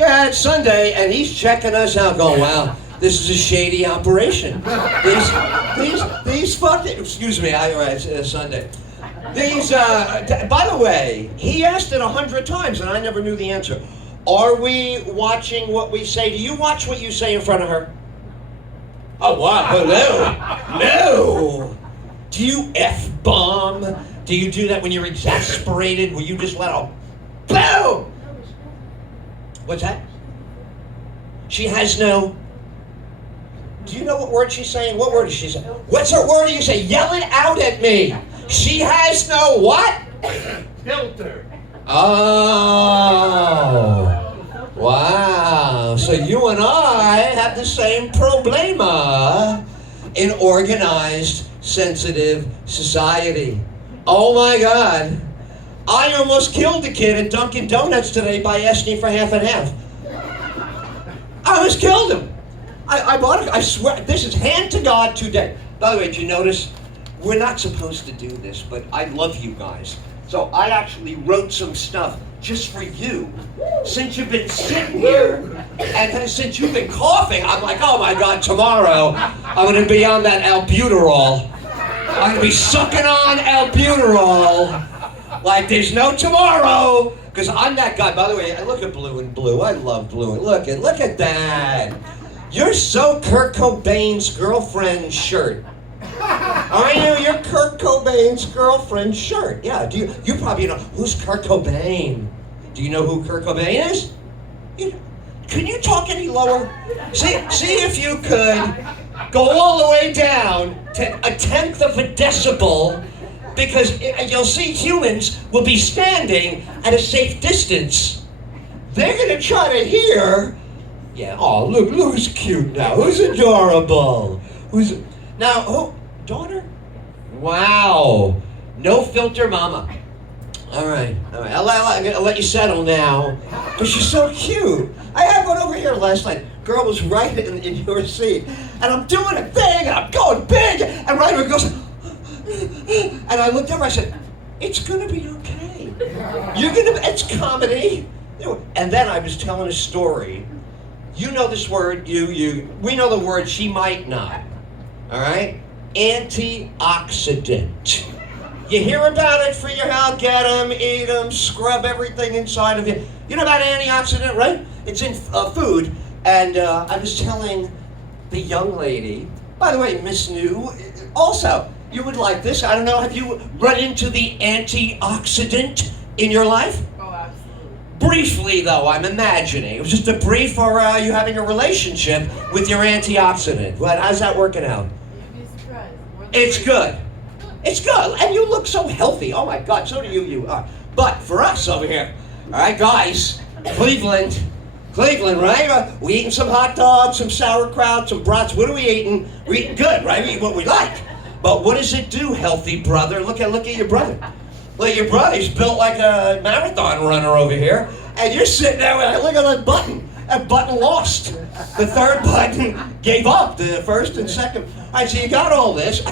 Yeah, it's Sunday, and he's checking us out, going, wow, this is a shady operation. These fucking, excuse me, it's Sunday. By the way, he asked it 100 times, and I never knew the answer. Are we watching what we say? Do you watch what you say in front of her? Oh, wow, no. Do you F-bomb? Do you do that when you're exasperated? Will you just let a boom? What's that? She has no... Do you know what word she's saying? What word is she saying? What's her word? You say, yell it out at me. She has no what? Filter. Oh. Wow. So you and I have the same problema in organized, sensitive society. Oh my God. I almost killed a kid at Dunkin' Donuts today by asking for half and half. I almost killed him. I bought it. I swear, this is hand to God today. By the way, did you notice? We're not supposed to do this, but I love you guys. So I actually wrote some stuff just for you. Since you've been sitting here, and since you've been coughing, I'm like, oh my God, tomorrow I'm going to be on that albuterol. I'm going to be sucking on albuterol like there's no tomorrow. Because I'm that guy. By the way, I look at blue and blue. I love blue. Look at that. You're so Kurt Cobain's girlfriend's shirt. Are you? You're Kurt Cobain's girlfriend's shirt. Yeah, you probably know, who's Kurt Cobain? Do you know who Kurt Cobain is? Can you talk any lower? See if you could go all the way down to 1/10 of a decibel, because you'll see humans will be standing at a safe distance. They're gonna try to hear. Yeah. Oh, look who's cute now. Who's adorable? Now? Who? Daughter? Wow. No filter, mama. All right. I'll let you settle now. But she's so cute. I had one over here last night. Girl was right in your seat, and I'm doing a thing, and I'm going big, and right away goes. And I looked over, I said, it's gonna be okay. It's comedy. And then I was telling a story. You know this word, we know the word, she might not. All right? Antioxidant. You hear about it for your health, get them, eat them, scrub everything inside of you. You know about antioxidant, right? It's in food. And I was telling the young lady, by the way, Miss New, also, you would like this. I don't know, have you run into the antioxidant in your life? Oh, absolutely. Briefly, though, I'm imagining. It was just a brief, or you having a relationship with your antioxidant. How's that working out? You'd be surprised. It's good. It's good. And you look so healthy. Oh, my God, so do you are. But for us over here, all right, guys, Cleveland, right? We eating some hot dogs, some sauerkraut, some brats. What are we eating? We're eating good, right? We eat what we like. But what does it do, healthy brother? Look at your brother. Look, your brother's built like a marathon runner over here, and you're sitting there and look at that button. That button lost. The third button gave up. The first and second. All right, so you got all this.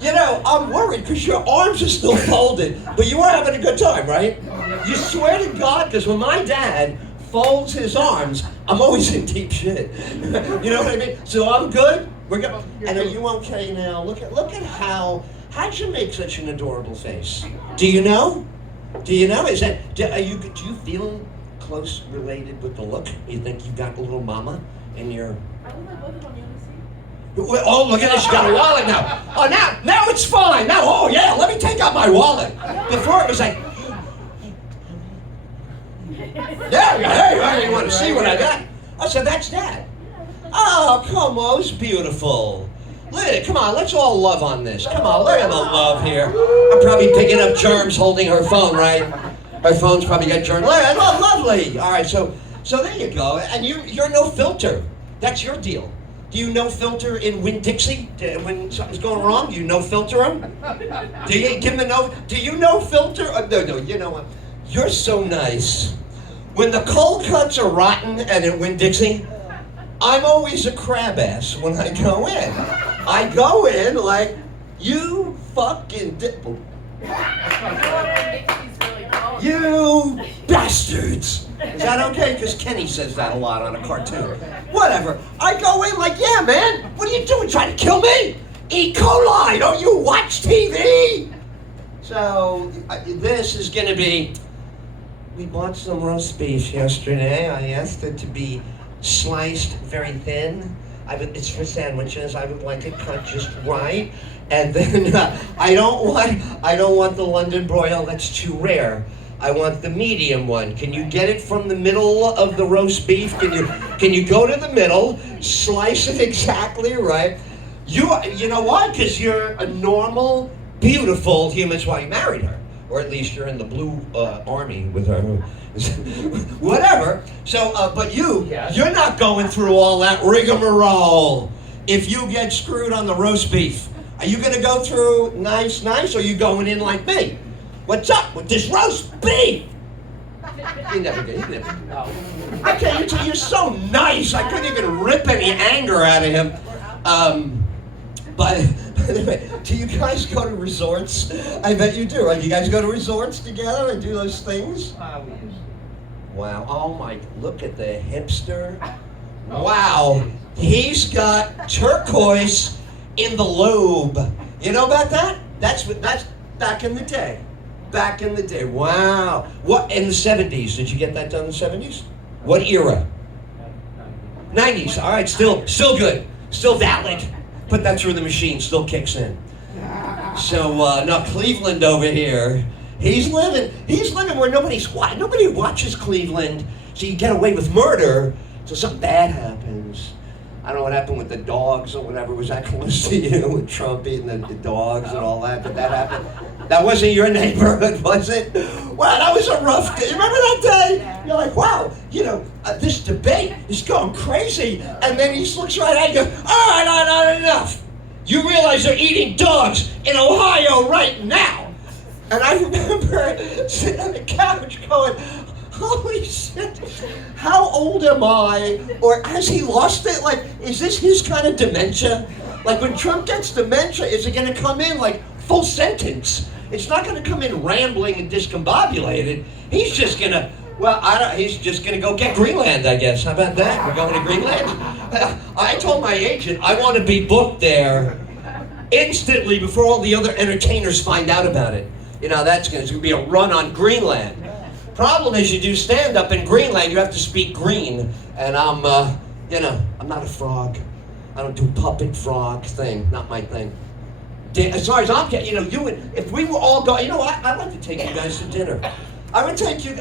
You know, I'm worried because your arms are still folded, but you are having a good time, right? You swear to God, because when my dad folds his arms, I'm always in deep shit. You know what I mean? So I'm good. We're good. And are you okay now? Look at how'd you make such an adorable face? Do you know? Is that, do you feel close related with the look? You think you got a little mama in your... I look like both of them, you want to see? Oh, look at this, she got a wallet now. Oh, now it's fine. Now, oh yeah, let me take out my wallet. Before it was like... Hey, you want to see what I got? I said, that's Dad. Oh, come on, it's beautiful. Come on, let's all love on this. Come on, look at the love here. I'm probably picking up germs holding her phone, right? Her phone's probably got germs. Oh, lovely. All right, so there you go. And you're no filter. That's your deal. Do you no filter in Winn-Dixie? When something's going wrong, you no filter them? Do you give them a no? Do you no filter? No, you know what? You're so nice. When the cold cuts are rotten and in Winn-Dixie, I'm always a crab ass when I go in. I go in like, you fucking Winn-Dixie's really cold. You bastards! Is that okay? Because Kenny says that a lot on a cartoon. Whatever. I go in like, yeah, man, what are you doing? Trying to kill me? E. coli, don't you watch TV? So, this is going to be, we bought some roast beef yesterday. I asked it to be sliced very thin. It's for sandwiches. I would like it cut just right. And then I don't want the London broil. That's too rare. I want the medium one. Can you get it from the middle of the roast beef? Can you go to the middle, slice it exactly right? You know why? Because you're a normal, beautiful human. That's why you married her, or at least you're in the blue army with her. Whatever. So, but you're not going through all that rigmarole. If you get screwed on the roast beef, are you going to go through nice, or are you going in like me? What's up with this roast beef? You never get. I can't. You're so nice. I couldn't even rip any anger out of him. But do you guys go to resorts? I bet you do, right? You guys go to resorts together and do those things? We used to. Wow. Oh my, look at the hipster. Wow. He's got turquoise in the lobe. You know about that? That's back in the day. Back in the day. Wow. What, in the 70s? Did you get that done in the 70s? What era? 90s. All right, still good. Still valid. Put that through the machine, still kicks in. So now Cleveland over here, he's living where nobody watches Cleveland, so you get away with murder, so something bad happens. I don't know what happened with the dogs or whatever. Was that close to you with Trump eating the dogs and all that? But that happened. That wasn't your neighborhood, was it? Wow, that was a rough day. Remember that day? You're like, wow, this debate is going crazy. And then he looks right at you and goes, all right, not enough. You realize they're eating dogs in Ohio right now. And I remember sitting on the couch going, holy shit, how old am I? Or has he lost it? Like, is this his kind of dementia? Like, when Trump gets dementia, is it going to come in like full sentence? It's not going to come in rambling and discombobulated. He's just going to, he's just going to go get Greenland, I guess. How about that? We're going to Greenland? I told my agent I want to be booked there instantly before all the other entertainers find out about it. That's going to be a run on Greenland. Problem is, you do stand-up in Greenland, you have to speak green. And I'm not a frog. I don't do puppet frog thing, not my thing. As far as I'm getting, if we were all going, I'd like to take you guys to dinner. I would take you,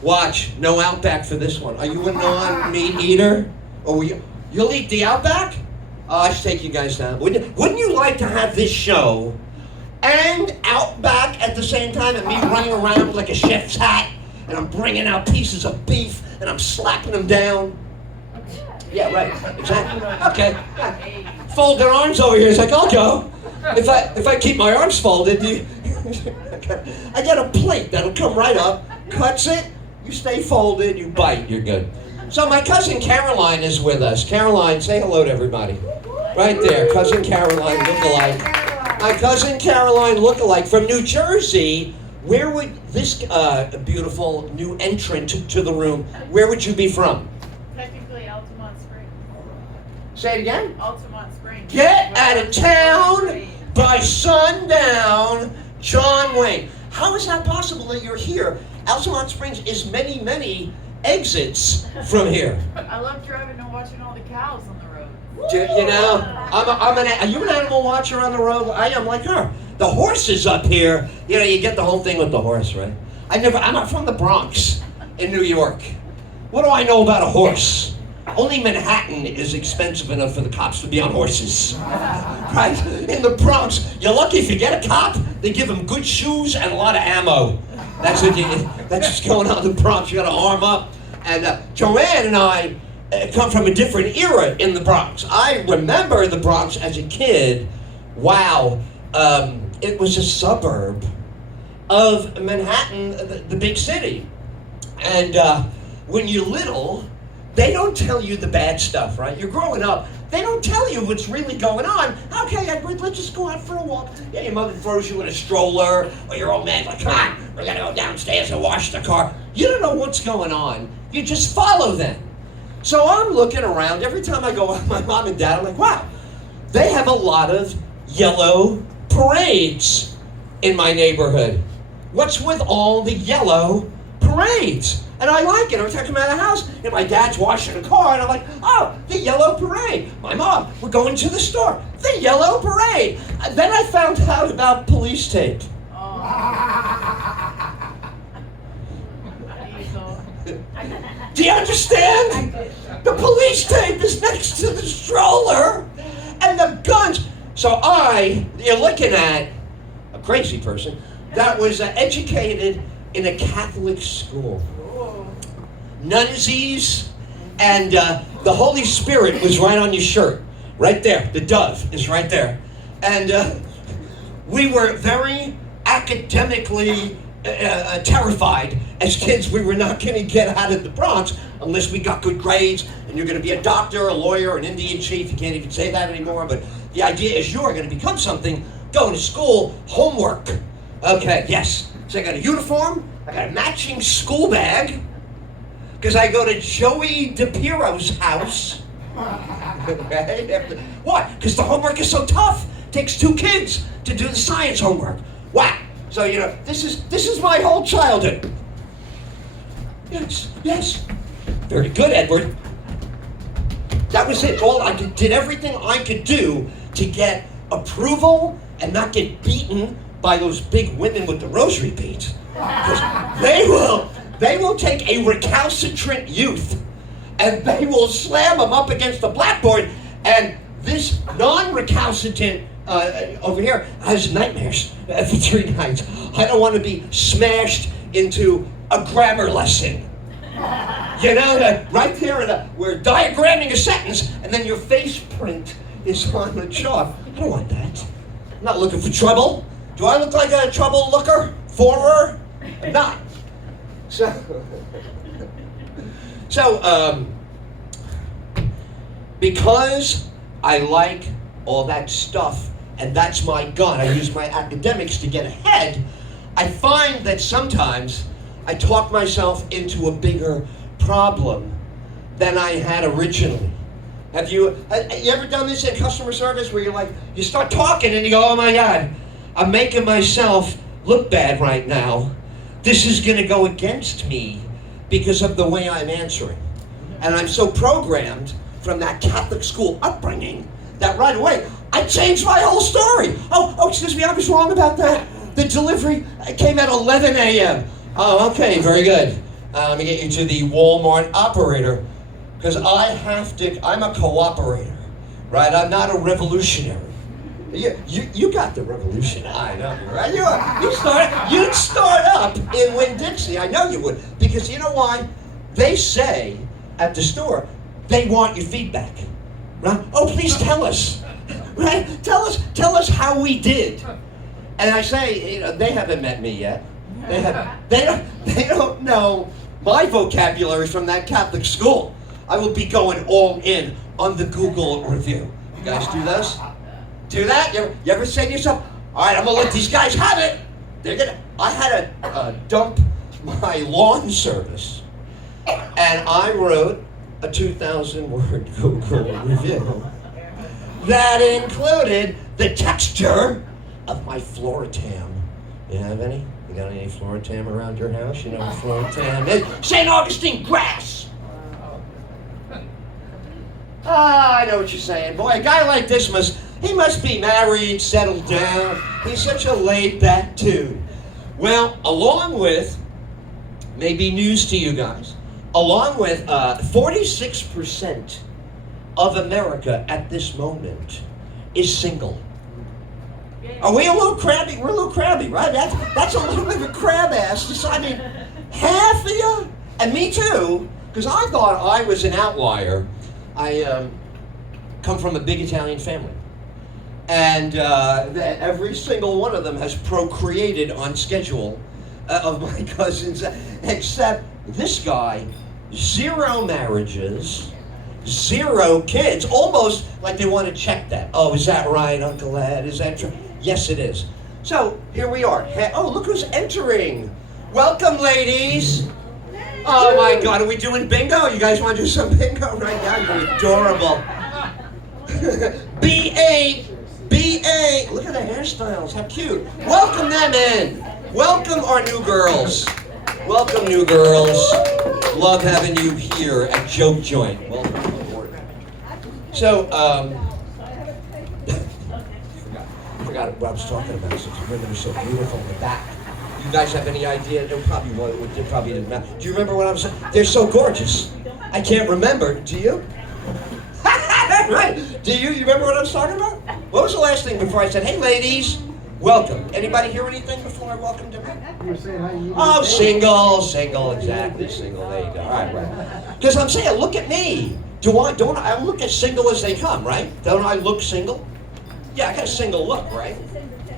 watch, no Outback for this one. Are you a non-meat eater? Or you'll eat the Outback? I should take you guys down. Wouldn't you like to have this show and Outback at the same time, and me running around with like a chef's hat, and I'm bringing out pieces of beef, and I'm slapping them down? Yeah, right, exactly. Okay. Fold their arms over here. It's like, I'll go. If I keep my arms folded, I got a plate that'll come right up, cuts it, you stay folded, you bite, you're good. So my cousin Caroline is with us. Caroline, say hello to everybody. Right there, cousin Caroline lookalike. My cousin Caroline lookalike from New Jersey. Where would this beautiful new entrant to the room, where would you be from? Technically, Altamont Springs. Say it again? Altamont Springs. Get out of town by sundown, John Wayne. How is that possible that you're here? Altamont Springs is many, many exits from here. I love driving and watching all the cows on the road. Are you an animal watcher on the road? I am like her. The horses up here, you get the whole thing with the horse, right? I'm not from the Bronx in New York. What do I know about a horse? Only Manhattan is expensive enough for the cops to be on horses. Right? In the Bronx, you're lucky if you get a cop, they give him good shoes and a lot of ammo. That's what's going on in the Bronx. You gotta arm up. And Joanne and I come from a different era in the Bronx. I remember the Bronx as a kid. Wow. It was a suburb of Manhattan, the big city. And when you're little, they don't tell you the bad stuff, right? You're growing up. They don't tell you what's really going on. Okay, Edward, let's just go out for a walk. Yeah, your mother throws you in a stroller, or your old man's like, come on, we're going to go downstairs and wash the car. You don't know what's going on. You just follow them. So I'm looking around. Every time I go with my mom and dad, I'm like, wow, they have a lot of yellow parades in my neighborhood. What's with all the yellow parades? And I like it. Every time I come out of the house, and my dad's washing the car, and I'm like, oh, the yellow parade. My mom, we're going to the store. The yellow parade. And then I found out about police tape. Do you understand? The police tape is next to the stroller and the guns. So you're looking at a crazy person that was educated in a Catholic school. Nunsies, and the Holy Spirit was right on your shirt. Right there. The dove is right there. And we were very academically terrified as kids. We were not going to get out of the Bronx unless we got good grades, and you're going to be a doctor, a lawyer, an Indian chief. You can't even say that anymore, but the idea is you're going to become something, going to school, homework. Okay, yes. So I got a uniform, I got a matching school bag, because I go to Joey DePiro's house. Right? Why? Because the homework is so tough. It takes 2 kids to do the science homework. Wow. So, this is my whole childhood. Yes. Very good, Edward. That was it. Did everything I could do to get approval and not get beaten by those big women with the rosary beads. Because they will take a recalcitrant youth and they will slam them up against the blackboard, and this non-recalcitrant over here has nightmares for 3 nights. I don't want to be smashed into a grammar lesson. Right there, we're diagramming a sentence, and then your face print is on the chalk. I don't want that. I'm not looking for trouble. Do I look like a trouble looker? For I'm not. So, because I like all that stuff, and that's my gun, I use my academics to get ahead, I find that sometimes I talk myself into a bigger problem than I had originally. Have you ever done this in customer service where you start talking and you go, oh my God, I'm making myself look bad right now. This is going to go against me because of the way I'm answering. And I'm so programmed from that Catholic school upbringing that right away I changed my whole story. Oh, excuse me, I was wrong about that. The delivery came at 11 a.m. Oh, okay, very good. Let me get you to the Walmart operator, because I'm a cooperator, right? I'm not a revolutionary. You got the revolution. I know, right? You'd start up in Winn-Dixie. I know you would, because you know why? They say at the store, they want your feedback, right? Oh, please tell us, right? Tell us how we did. And I say, they haven't met me yet. They don't know my vocabulary from that Catholic school. I will be going all in on the Google review. You guys do those? Do that? You ever say to yourself, all right, I'm gonna let these guys have it. I had to dump my lawn service, and I wrote a 2,000-word Google review that included the texture of my Floritam. You have any? You got any Floritam around your house? You know what Floritam is? St. Augustine grass! I know what you're saying. Boy, a guy like this must be married, settled down. He's such a laid-back dude. Well, along with, maybe news to you guys, along with 46% of America at this moment is single. Are we a little crabby? We're a little crabby, right? That's a little bit of a crab ass. I mean, half of you, and me too, because I thought I was an outlier. I come from a big Italian family. And every single one of them has procreated on schedule of my cousins, except this guy, 0 marriages, 0 kids, almost like they want to check that. Oh, is that right, Uncle Ed? Is that true? Yes, it is. So here we are. Oh, look who's entering. Welcome, ladies. Oh my God, are we doing bingo? You guys want to do some bingo right now? You're adorable. B.A. B.A. Look at the hairstyles, how cute. Welcome them in. Welcome our new girls. Welcome, new girls. Love having you here at Joke Joint. Welcome aboard. So, forgot what I was talking about, since the women are so beautiful in the back. You guys have any idea? They probably didn't matter. Do you remember what I was saying? They're so gorgeous. I can't remember. Do you? Right. Do you? You remember what I was talking about? What was the last thing before I said, hey ladies, welcome? Anybody hear anything before I welcomed them? You were saying how you Oh, single, exactly, single. There you go. All right. Because I'm saying, look at me. Don't I look as single as they come, right? Don't I look single? Yeah, I got a single look, right?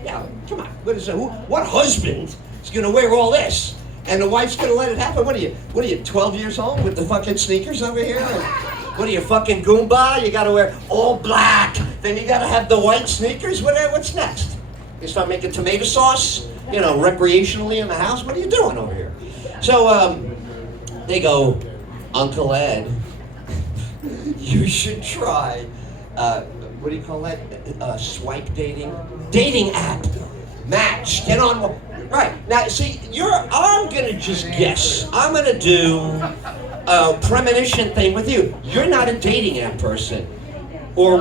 Yeah, come on. What husband is gonna wear all this? And the wife's gonna let it happen? What are you, 12 years old with the fucking sneakers over here? What are you, fucking Goomba? You gotta wear all black. Then you gotta have the white sneakers. What's next? You start making tomato sauce, recreationally in the house? What are you doing over here? So, they go, Uncle Ed, you should try, what do you call that? Swipe dating? Dating app. Match. Get on. Right. Now, see, I'm going to just guess. I'm going to do a premonition thing with you. You're not a dating app person. Or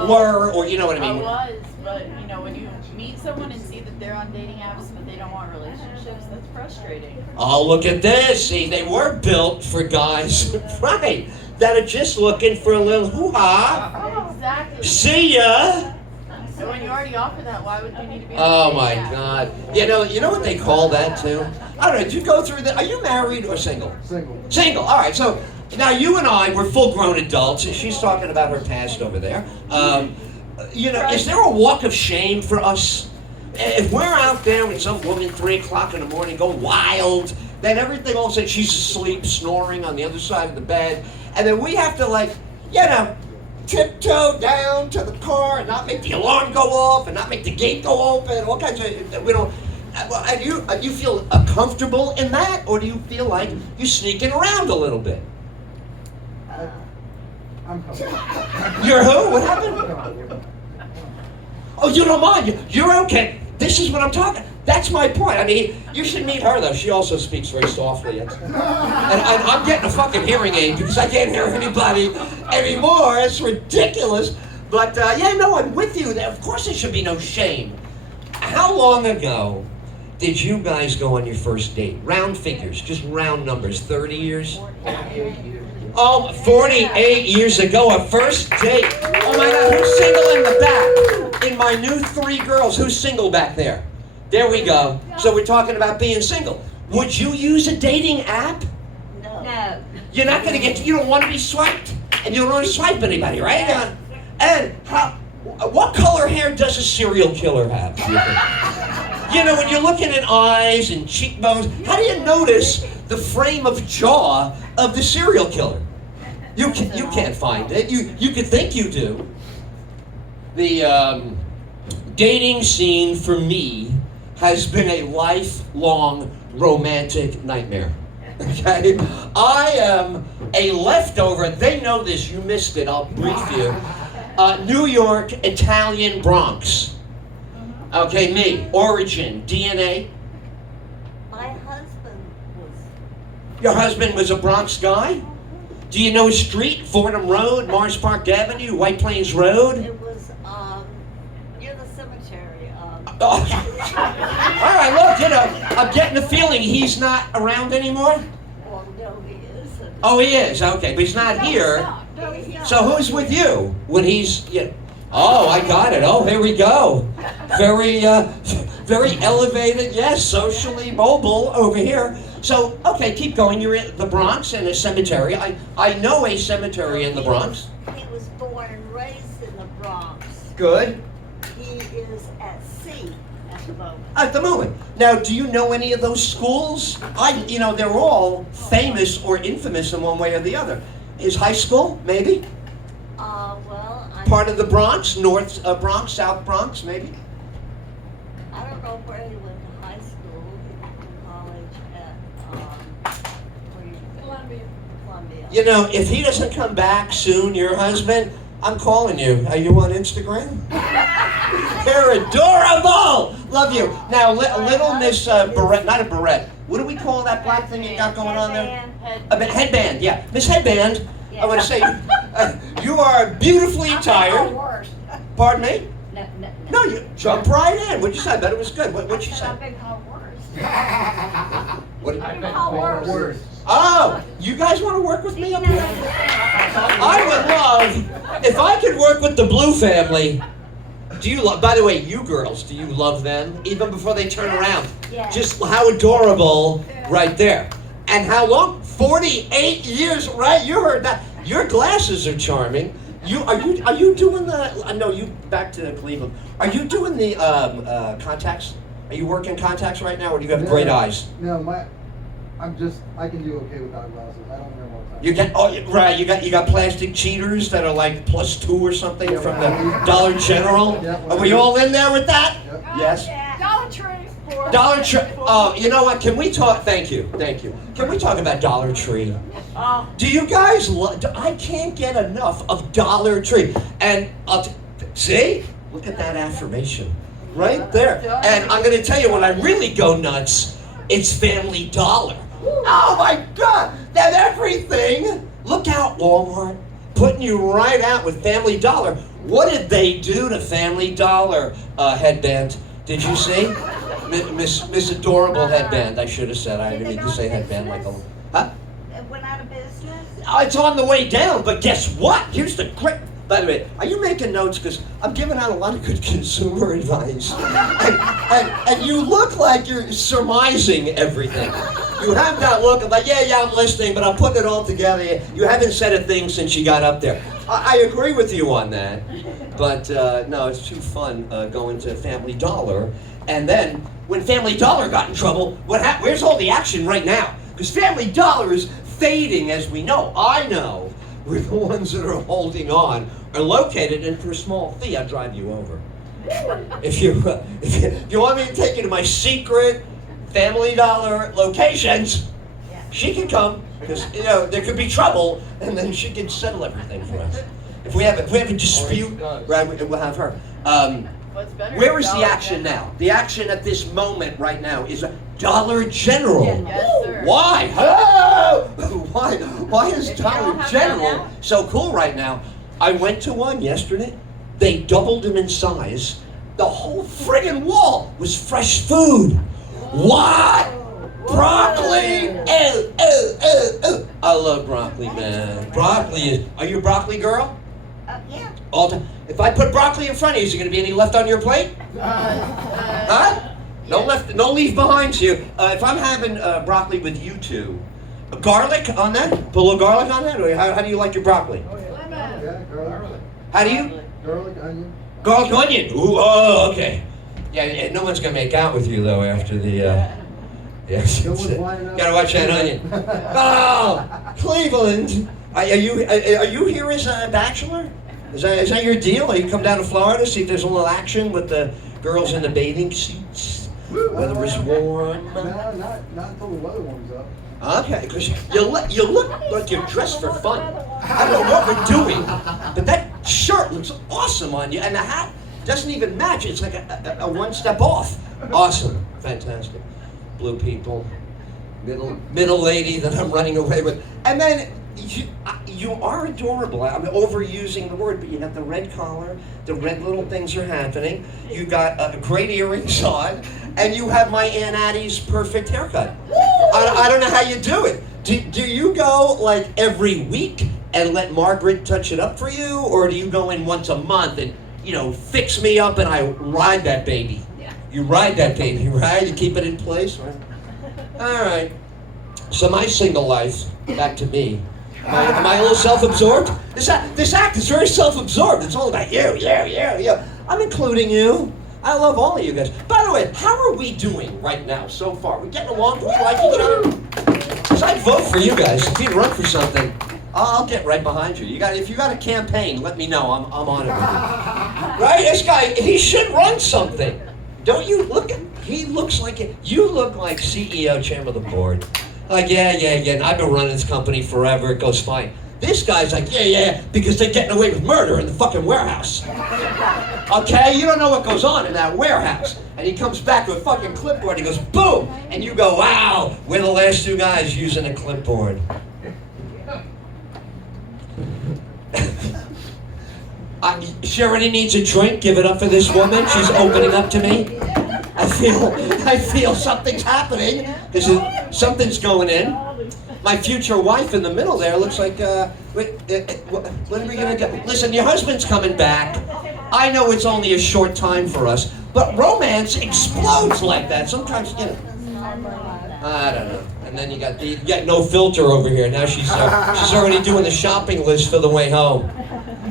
you know what I mean? I was, but, when you meet someone and see that they're on dating apps but they don't want relationships, that's frustrating. Oh, look at this. See, they were built for guys, right, that are just looking for a little hoo-ha. Exactly. See ya. So when you already offer that, why would you need to be on Oh a my dating app? God. You know what they call that too? I don't know, did you go through that? Are you married or single? Single. Single, all right. So now you and I, we're full-grown adults. She's talking about her past over there. Is there a walk of shame for us? If we're out there with some woman 3 o'clock in the morning going wild, then everything all of a sudden she's asleep, snoring on the other side of the bed, and then we have to tiptoe down to the car and not make the alarm go off and not make the gate go open, all kinds of, we don't. Do you feel comfortable in that, or do you feel like you're sneaking around a little bit? I'm comfortable. You're who? What happened? Oh, you don't mind. You're okay. This is what I'm talking. That's my point. I mean, you should meet her, though. She also speaks very softly. And I'm getting a fucking hearing aid because I can't hear anybody anymore. It's ridiculous. But, I'm with you. Of course there should be no shame. How long ago did you guys go on your first date? Round figures, just round numbers. 30 years? Oh, 48 years ago, a first date. Oh my God, who's single in the back? In my new 3 girls, who's single back there? There we go. So we're talking about being single. Would you use a dating app? No. You're not going to you don't want to be swiped. And you don't want to swipe anybody, right? And what color hair does a serial killer have? Do you think? When you're looking at eyes and cheekbones, how do you notice the frame of jaw of the serial killer? You can't find it. You could think you do. The dating scene for me has been a lifelong romantic nightmare. Okay? I am a leftover. They know this. You missed it. I'll brief you. New York, Italian Bronx. Okay, me. Origin, DNA. My husband was. Your husband was a Bronx guy? Do you know a street? Fordham Road, Mars Park Avenue, White Plains Road? It was near the cemetery. All right, look, I'm getting the feeling he's not around anymore. Well, no, he isn't. Oh, he is. Okay, but he's not here. No, he's not. So who's with you when he's? Oh, I got it. Oh, here we go. Very elevated. Yes, socially mobile over here. So, okay, keep going. You're in the Bronx and a cemetery. I know a cemetery in the Bronx. He was born and raised in the Bronx. Good. He is at sea at the moment. At the moment. Now, do you know any of those schools? They're all famous or infamous in one way or the other. Is high school, maybe? Well, Part of the Bronx, North Bronx, South Bronx, maybe? I don't know where he went to high school. He went to college at You know, if he doesn't come back soon, your husband, I'm calling you. Are you on Instagram? You're adorable! Love you. Now, little Miss Barrette, not a barrette. What do we call that black thing you got going on there? Headband, yeah. Miss Headband, I want to say, you are beautifully attired. Pardon me? No, you jump right in. What'd you say? I bet it was good. What'd you say? I've been called worse. What? I've been called worse. Oh, you guys want to work with me up here? I would love, if I could work with the Blue family. Do you love, by the way, you girls, do you love them? Even before they turn around. Yes. Just how adorable right there. And how long? 48 years, right? You heard that. Your glasses are charming. Are you doing the, I know you back to Cleveland. Are you doing the contacts? Are you working contacts right now, or do you have great eyes? No, I can do okay without glasses. I don't wear them all the time. You get, right, you got plastic cheaters that are like +2 or something from the Dollar General. Are we all in there with that? Yep. Yes. Dollar Tree. Dollar Tree. Oh, you know what? Can we talk? Thank you. Can we talk about Dollar Tree? Do you guys? I can't get enough of Dollar Tree. And see, look at that affirmation, right there. And I'm going to tell you when I really go nuts, it's Family Dollar. Oh my God! That everything. Look out, Walmart, putting you right out with Family Dollar. What did they do to Family Dollar Headband? Did you see? Miss Adorable Headband, I should have said. I didn't mean to say headband like a... Huh? It went out of business? It's on the way down, but guess what? Here's the great... By the way, are you making notes? Because I'm giving out a lot of good consumer advice. And you look like you're surmising everything. You have that look of like, yeah, I'm listening, but I'm putting it all together. You haven't said a thing since you got up there. I agree with you on that. But no, it's too fun going to Family Dollar. And then, when Family Dollar got in trouble, where's all the action right now? Because Family Dollar is fading, as we know. I know where the ones that are holding on are located, and for a small fee, I'll drive you over. If you want me to take you to my secret Family Dollar locations, she can come, because there could be trouble, and then she can settle everything for us. If we have a dispute, right, we'll have her. What's better? Where is the Dollar action General. now? The action at this moment right now is Dollar General. Yes, sir. Why? Oh! Why is If you Dollar don't have General that now? so cool right now? I went to one yesterday. They doubled them in size. The whole friggin' wall was fresh food. What? Broccoli! Oh. I love broccoli, man. Broccoli is... Are you a broccoli girl? Yeah. All time. If I put broccoli in front of you, is there going to be any left on your plate? Huh? No leave behind you. If I'm having broccoli with you two, garlic on that? Put a little garlic on that? Or how do you like your broccoli? Yeah, garlic. How do you? Garlic, onion. Garlic onion. Ooh, oh, okay. Yeah, no one's going to make out with you, though, after the... Yes. No one's lining up. Gotta watch that onion. Oh, Cleveland. Are you here as a bachelor? Is that your deal? Are you come down to Florida, see if there's a little action with the girls in the bathing suits? Weather is warm. No, not until the weather warms up. Okay, because you look like you're dressed for fun. I don't know what we're doing, but that shirt looks awesome on you, and the hat doesn't even match. It's like a one step off. Awesome, fantastic. Blue people, middle lady that I'm running away with, and then you are adorable. I'm overusing the word, but you got the red collar, the red little things are happening. You got great earrings on, and you have my Aunt Addie's perfect haircut. I don't know how you do it. Do you go like every week and let Margaret touch it up for you, or do you go in once a month and fix me up and I ride that baby? You ride that baby, right? You keep it in place, right? All right. So my single life, back to me. Am I a little self-absorbed? This act is very self-absorbed. It's all about you. I'm including you. I love all of you guys. By the way, how are we doing right now so far? We getting along? Do we like each other? Because I'd vote for you guys. If you'd run for something, I'll get right behind you. If you got a campaign, let me know. I'm on it with you. Right? This guy, he should run something. Don't you look at? He looks like it. You look like CEO, chairman of the board. Like, yeah. And I've been running this company forever. It goes fine. This guy's like, yeah, because they're getting away with murder in the fucking warehouse. Okay? You don't know what goes on in that warehouse. And he comes back with a fucking clipboard. He goes, boom! And you go, wow, we're the last two guys using a clipboard. Charity needs a drink. Give it up for this woman. She's opening up to me. I feel something's happening. Something's going in. My future wife in the middle there looks like, when are we gonna go? Listen, your husband's coming back. I know it's only a short time for us, but romance explodes like that. Sometimes, you know. I don't know. And then you got no filter over here. Now she's already doing the shopping list for the way home.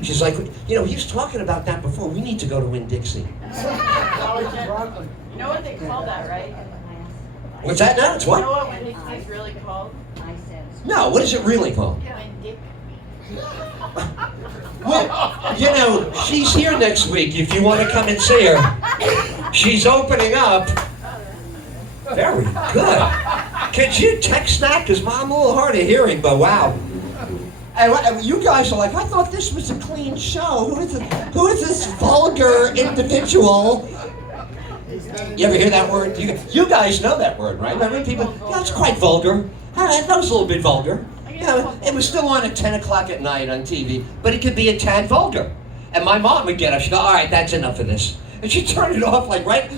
She's like, he was talking about that before. We need to go to Winn-Dixie. You know what they call that, right? What's that now? It's what? You know what Winn-Dixie's really called? No, what is it really called? Winn-Dixie. Well, she's here next week if you want to come and see her. She's opening up. Very good. Could you text that? Because I'm a little hard of hearing, but wow. And you guys are like, I thought this was a clean show. Who is this vulgar individual? You ever hear that word? You guys know that word, right? Remember people, it's quite vulgar. That was a little bit vulgar. It was still on at 10 o'clock at night on TV, but it could be a tad vulgar. And my mom would get up, she'd go, all right, that's enough of this. And she'd turn it off like right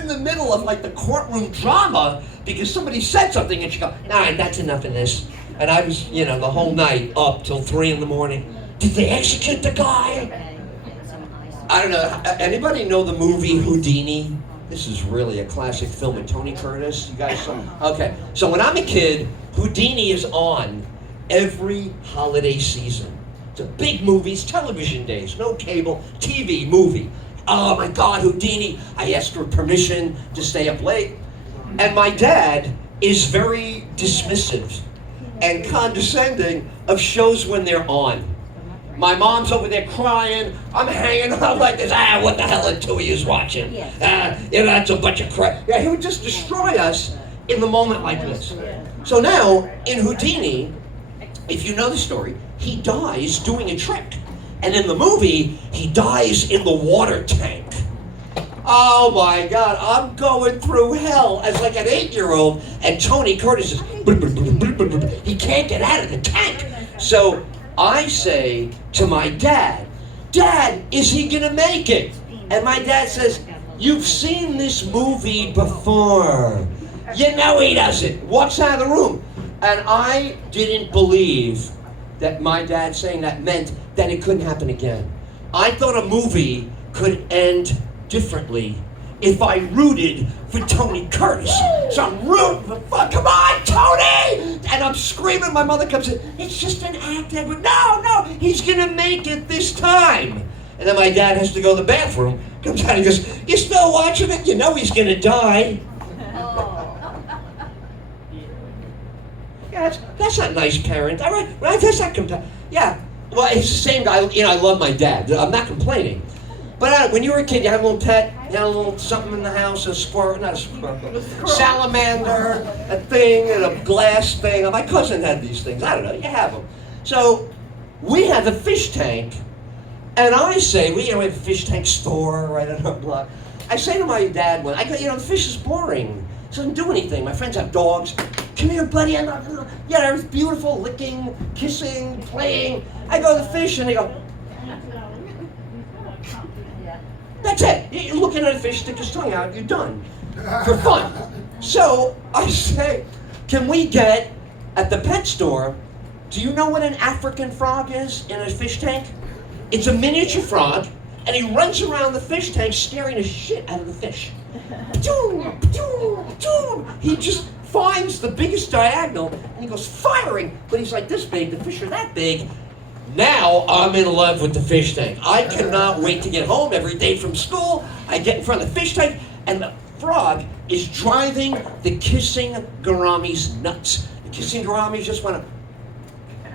in the middle of like the courtroom drama because somebody said something and she'd go, all right, that's enough of this. And I was, the whole night up till 3 a.m. Did they execute the guy? I don't know. Anybody know the movie Houdini? This is really a classic film with Tony Curtis. You guys saw? Okay. So when I'm a kid, Houdini is on every holiday season. It's a big movies, television days, no cable, TV, movie. Oh my God, Houdini. I asked for permission to stay up late. And my dad is very dismissive and condescending of shows when they're on. My mom's over there crying. I'm hanging out like this. What the hell are two of yous watching? That's a bunch of crap. Yeah, he would just destroy us in the moment like this. So now, in Houdini, if you know the story, he dies doing a trick. And in the movie, he dies in the water tank. Oh my God, I'm going through hell as like an 8-year-old, and Tony Curtis is, he can't get out of the tank. So I say to my dad, Dad, is he gonna make it? And my dad says, you've seen this movie before. You know he doesn't. Walks out of the room. And I didn't believe that my dad saying that meant that it couldn't happen again. I thought a movie could end differently if I rooted for Tony Curtis. So I'm rooting for, come on, Tony! And I'm screaming, my mother comes in, it's just an act, Edward. No, he's gonna make it this time. And then my dad has to go to the bathroom, comes out and goes, you still watching it? You know he's gonna die. Yeah, that's not nice parent. All right, that's not yeah, well, it's the same guy. I love my dad. I'm not complaining. But when you were a kid, you had a little pet, you had a little something in the house, a squirrel, not a squirrel, salamander, a thing, and a glass thing. My cousin had these things. I don't know, you have them. So we had the fish tank, and I say, we have a fish tank store right on our block. I say to my dad, when I go, the fish is boring. It doesn't do anything. My friends have dogs. Come here, buddy. It's beautiful, licking, kissing, playing. I go to the fish, and they go, that's it. You're looking at a fish, stick his tongue out, you're done. For fun. So I say, can we get at the pet store, do you know what an African frog is in a fish tank? It's a miniature frog, and he runs around the fish tank scaring the shit out of the fish. He just finds the biggest diagonal, and he goes firing, but he's like this big, the fish are that big. Now I'm in love with the fish tank. I cannot wait to get home every day from school. I get in front of the fish tank, and the frog is driving the kissing gouramis nuts. The kissing gouramis just want to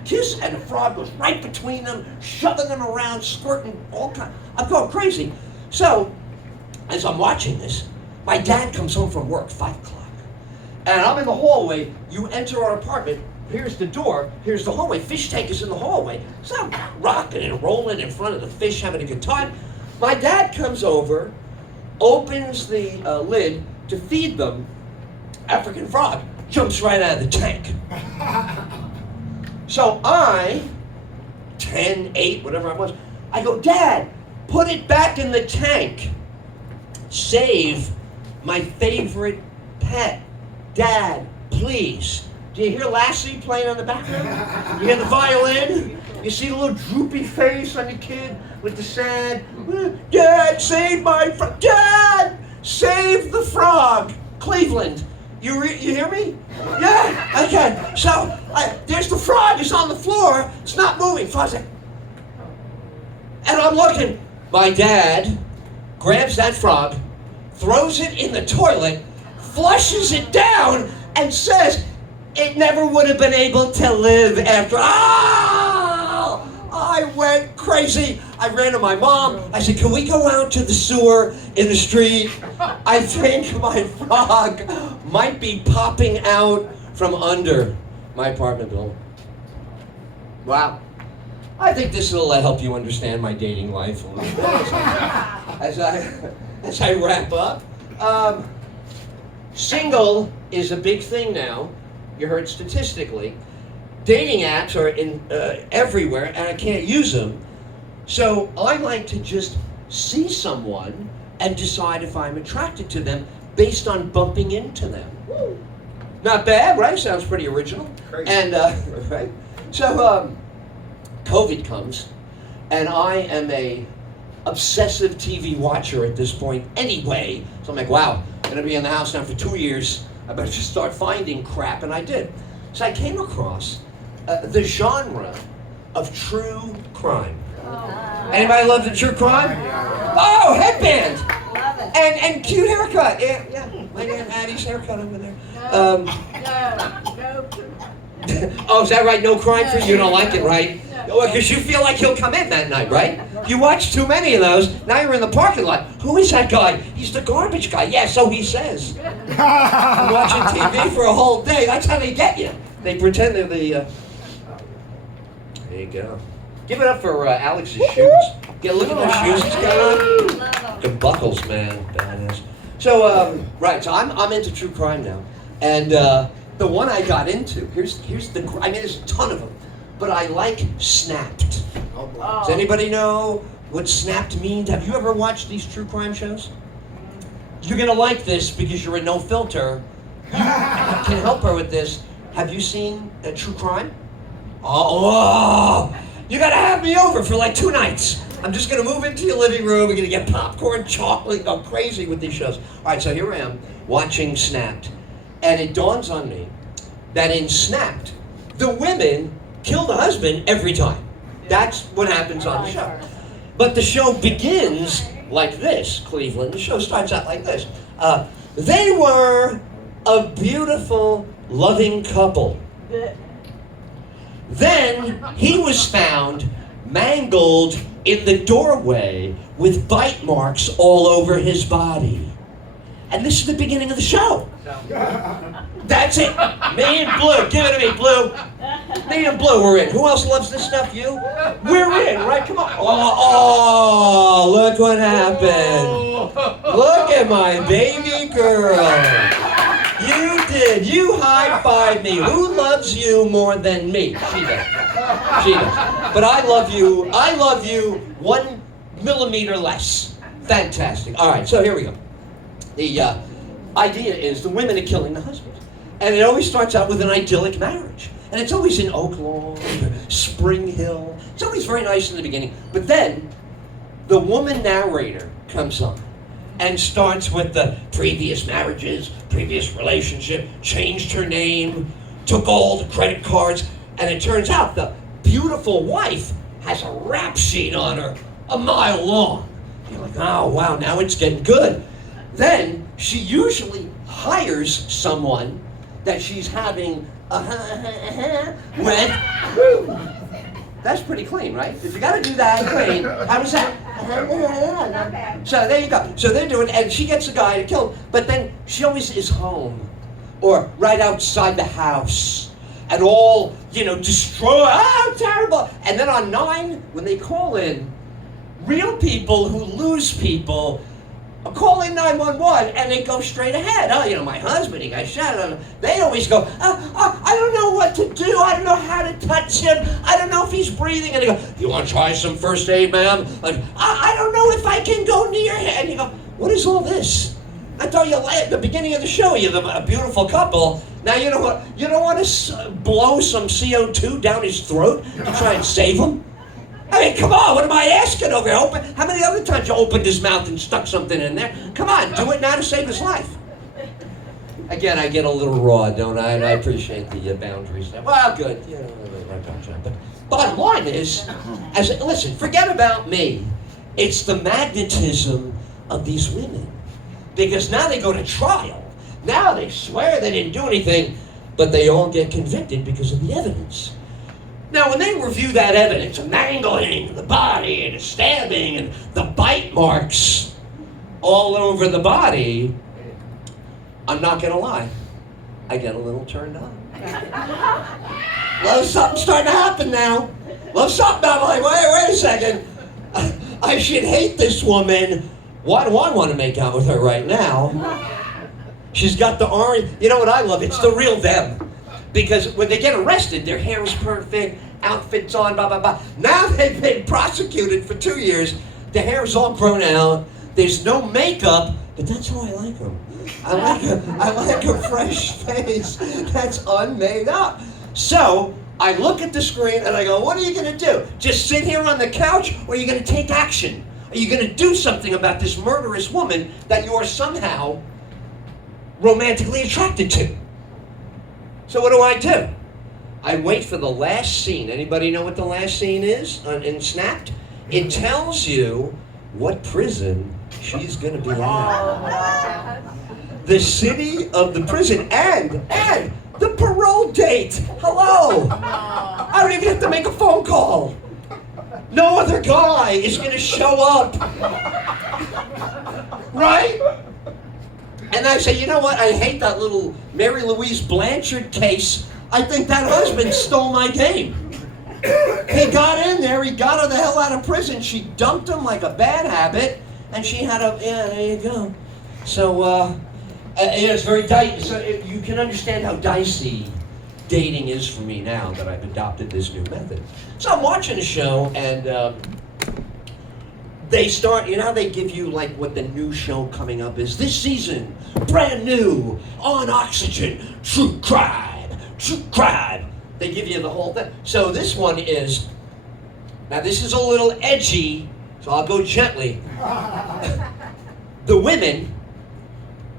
kiss, and the frog goes right between them, shoving them around, squirting all kinds. I'm going crazy. So, as I'm watching this, my dad comes home from work, 5 o'clock. And I'm in the hallway. You enter our apartment. Here's the door. Here's the hallway. Fish tank is in the hallway. So I'm rocking and rolling in front of the fish, having a good time. My dad comes over, opens the lid to feed them. African frog jumps right out of the tank. So I, 10, 8, whatever I was, I go, Dad, put it back in the tank. Save my favorite pet. Dad, please. Do you hear Lassie playing on the background? You hear the violin? You see the little droopy face on the kid with the sad, Dad, save my frog. Dad, save the frog. Cleveland. You hear me? Yeah, okay. So there's the frog. It's on the floor. It's not moving. Frog's like, and I'm looking. My dad grabs that frog, throws it in the toilet, flushes it down, and says, it never would have been able to live after. Oh! I went crazy. I ran to my mom. I said, can we go out to the sewer in the street? I think my frog might be popping out from under my apartment building. Wow. I think this will help you understand my dating life a little bit as I wrap up. Single is a big thing now. You heard statistically. Dating apps are in everywhere, and I can't use them. So I like to just see someone and decide if I'm attracted to them based on bumping into them. Not bad, right? Sounds pretty original. Crazy. And right. So COVID comes, and I am a obsessive TV watcher at this point anyway. So I'm like, wow, I'm gonna be in the house now for 2 years. I better just start finding crap, and I did. So I came across the genre of true crime. Anybody love the true crime? Oh, headband! Love it. And cute haircut. Yeah, my Aunt Addie's haircut over there. No. Oh, is that right? No crime for you? You don't like it, right? Because you feel like he'll come in that night, right? You watch too many of those. Now you're in the parking lot. Who is that guy? He's the garbage guy. Yeah, so he says. You're watching TV for a whole day. That's how they get you. They pretend they're the... There you go. Give it up for Alex's shoes. Get a look at those shoes he's got on. The buckles, man. Badass. So, right. So I'm into true crime now. And the one I got into, here's the... I mean, there's a ton of them. But I like Snapped. Does anybody know what Snapped means? Have you ever watched these true crime shows? You're gonna like this because you're a no filter. You can help her with this. Have you seen True Crime? Oh, you gotta have me over for like 2 nights. I'm just gonna move into your living room. We're gonna get popcorn, chocolate, go crazy with these shows. All right, so here I am watching Snapped, and it dawns on me that in Snapped, the women kill the husband every time. That's what happens on the show. But the show begins like this, Cleveland. The show starts out like this. They were a beautiful, loving couple. Then he was found mangled in the doorway with bite marks all over his body. And this is the beginning of the show. That's it. Me and Blue. Give it to me, Blue. Me and Blue, we're in. Who else loves this stuff? You? We're in, right? Come on. Oh, look what happened. Look at my baby girl. You did. You high-fived me. Who loves you more than me? She does. She does. But I love you. I love you 1 millimeter less. Fantastic. All right, so here we go. The idea is the women are killing the husband. And it always starts out with an idyllic marriage. And it's always in Oak Lawn, Spring Hill. It's always very nice in the beginning. But then, the woman narrator comes on and starts with the previous marriages, previous relationship, changed her name, took all the credit cards, and it turns out the beautiful wife has a rap sheet on her 1 mile long. You're like, oh, wow, now it's getting good. Then she usually hires someone that she's having with. That's pretty clean, right? If you got to do that clean, how was that? So there you go. So they're doing, and she gets a guy to kill him, but then she always is home, or right outside the house, and all, destroy, terrible. And then on 9, when they call in, real people who lose people call in 911 and they go straight ahead. Oh, my husband, he got shot. They always go, I don't know what to do. I don't know how to touch him. I don't know if he's breathing. And they go, you want to try some first aid, ma'am? Like, I don't know if I can go near him. And you go, what is all this? I thought at the beginning of the show, you're a beautiful couple. Now you know what? You don't want to blow some CO2 down his throat to try and save him? I mean, come on, what am I asking over here? How many other times you opened his mouth and stuck something in there? Come on, do it now to save his life. Again, I get a little raw, don't I? And I appreciate the boundaries there. Well, good. But bottom line is, listen, forget about me. It's the magnetism of these women. Because now they go to trial. Now they swear they didn't do anything, but they all get convicted because of the evidence. Now, when they review that evidence, the mangling, the body, and the stabbing, and the bite marks all over the body, I'm not going to lie, I get a little turned on. Love something's starting to happen now. Love something. I'm like, wait a second. I should hate this woman. Why do I want to make out with her right now? She's got the orange. You know what I love? It's the real them. Because when they get arrested, their hair is perfect, outfits on, blah, blah, blah. Now they've been prosecuted for 2 years. The hair is all grown out. There's no makeup, but that's how I like them. I like a fresh face that's unmade up. So I look at the screen and I go, what are you going to do? Just sit here on the couch, or are you going to take action? Are you going to do something about this murderous woman that you are somehow romantically attracted to? So what do? I wait for the last scene. Anybody know what the last scene is in Snapped? It tells you what prison she's going to be at. The city of the prison and the parole date. Hello. I don't even have to make a phone call. No other guy is going to show up. Right? And I say, you know what? I hate that little Mary Louise Blanchard case. I think that husband stole my game. He got in there. He got her the hell out of prison. She dumped him like a bad habit. And she had there you go. So, it's very dicey. So you can understand how dicey dating is for me now that I've adopted this new method. So I'm watching a show and they start, how they give you like what the new show coming up is. This season, brand new, on Oxygen, true crime. They give you the whole thing. So this one is, now this is a little edgy, so I'll go gently. The women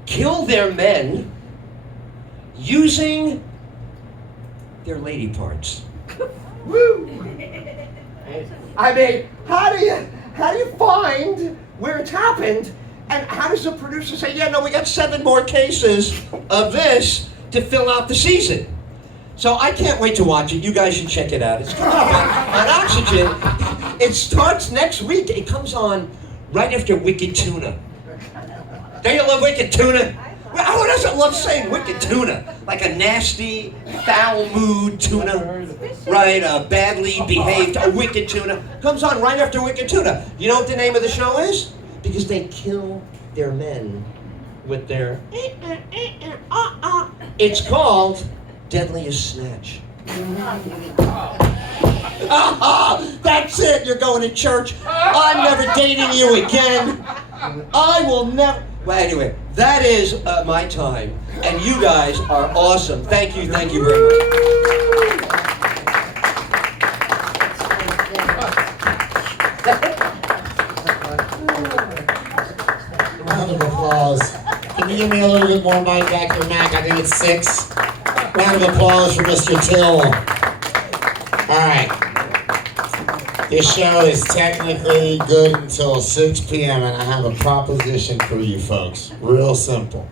kill their men using their lady parts. Woo! I mean, how do you find where it's happened, and how does the producer say, yeah, no, we got 7 more cases of this to fill out the season? So I can't wait to watch it. You guys should check it out. It's coming up on Oxygen. It starts next week. It comes on right after Wicked Tuna. Don't you love Wicked Tuna? Who doesn't love saying Wicked Tuna? Like a nasty, foul mood tuna, right? A badly behaved, a wicked tuna. Comes on right after Wicked Tuna. You know what the name of the show is? Because they kill their men with their It's called Deadliest Snatch. That's it. You're going to church. I'm never dating you again. I will never. Well, anyway, that is my time, and you guys are awesome. Thank you very much. Round of applause. Can you give me a little bit more mic back here, Mac? I think it's 6. Round of applause for Mr. Tyll. All right. This show is technically good until 6 p.m. and I have a proposition for you folks. Real simple.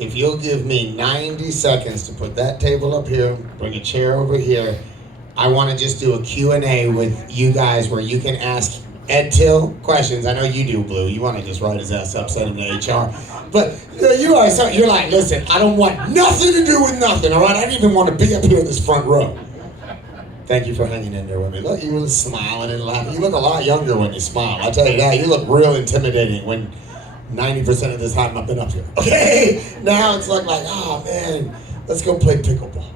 If you'll give me 90 seconds to put that table up here, bring a chair over here, I want to just do a Q&A with you guys where you can ask Ed Tyll, questions. I know you do, Blue. You want to just write his ass up, send him to HR. But you are so, you're like, listen, I don't want nothing to do with nothing, all right? I don't even want to be up here in this front row. Thank you for hanging in there with me. Look, you were smiling and laughing. You look a lot younger when you smile. I'll tell you that. You look real intimidating when 90% of the time I've been up here. Okay? Now it's like, oh, man, let's go play pickleball.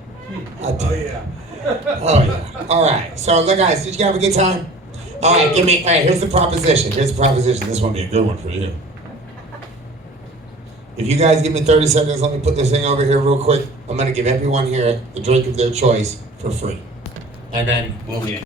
Oh, yeah. Oh, yeah. All right. So, look, guys, did you have a good time? All right, here's the proposition. Here's the proposition. This one be a good one for you. If you guys give me 30 seconds, let me put this thing over here real quick. I'm going to give everyone here the drink of their choice for free. And then we'll be in.